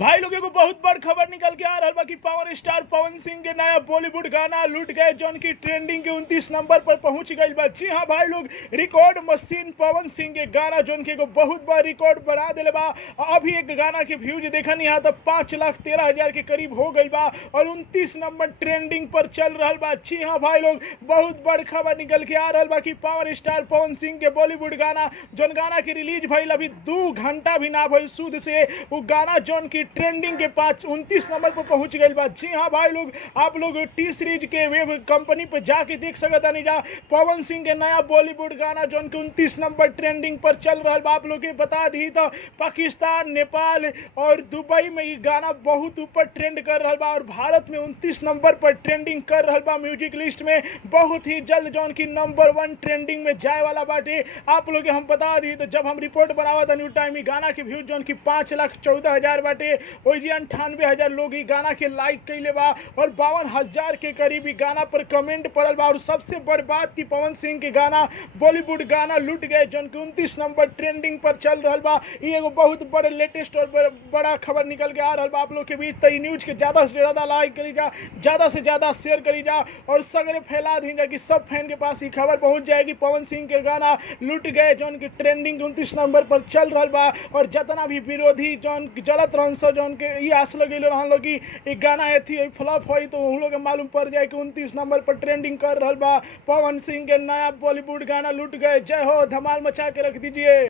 भाई लोग एगो बहुत बड़ खबर निकल के आ रहा बा कि पावर स्टार पवन सिंह के नया बॉलीवुड गाना लूट गए जौन की ट्रेंडिंग के 29 नंबर पर पहुंच गई बा। जी हाँ भाई लोग, रिकॉर्ड मशीन पवन सिंह के गाना जौन के एगो बहुत बड़ा रिकॉर्ड बना दिले बा। अभी एक गाना के व्यूज देखनी यहाँ तो 5,13,000 के करीब हो गई बा और 29 नंबर ट्रेंडिंग पर चल रहा बा। जी हाँ भाई लोग, बहुत बड़ खबर निकल के आ रहा बा कि पावर स्टार पवन सिंह के बॉलीवुड गाना जौन गाना के रिलीज भइल अभी 2 घंटा भी ना भइल सूद से वो गाना जौन की ट्रेंडिंग के 29 नंबर पर पहुंच गई बा। जी हाँ भाई लोग, आप लोग टी सीरीज के वेब कंपनी पर जाके देख सकता नहीं जा पवन सिंह के नया बॉलीवुड गाना जौन के 29 नंबर ट्रेंडिंग पर चल रहा बा। आप लोग के बता दी तो पाकिस्तान, नेपाल और दुबई में ये गाना बहुत ऊपर ट्रेंड कर रहा बा और भारत में 29 नंबर पर ट्रेंडिंग कर रहा बा। म्यूजिक लिस्ट में बहुत ही जल्द जौन की नंबर 1 ट्रेंडिंग में जाए वाला बाटे। आप लोग हम बता दी तो जब हम रिपोर्ट बनावा था न्यू टाइम गाना के व्यूज जौन की 5,14,000 बाटे, ओई 98,000 लोग ई गाना के लाइक कैले बा और 52,000 के करीब ई गाना पर कमेंट पड़ल बा। और सबसे बड़ बात कि पवन सिंह के गाना बॉलीवुड गाना लूट गए जौन के 29 नंबर ट्रेंडिंग पर चल रहा बा। ये एगो बहुत बड़े लेटेस्ट और बड़ा खबर निकल के आ रहा बा आप लोग के बीच। तो न्यूज के ज़्यादा से ज़्यादा लाइक करी जा, ज़्यादा से ज़्यादा शेयर करी जा और सगरे फैला दी जा कि सब फैन के पास ये खबर पहुंच जाएगी पवन सिंह के गाना लूट गए जौन की ट्रेंडिंग 29 नंबर पर चल रहा बा। और जितना भी विरोधी जौन जलत रहन जौन के ये आस लगे रहन लोग कि गाना एथी फ्लॉप होई तो उन लोग के मालूम पड़ जाए कि 29 नंबर पर ट्रेंडिंग कर रहा बा। पवन सिंह के नया बॉलीवुड गाना लूट गए। जय हो, धमाल मचा के रख दीजिए।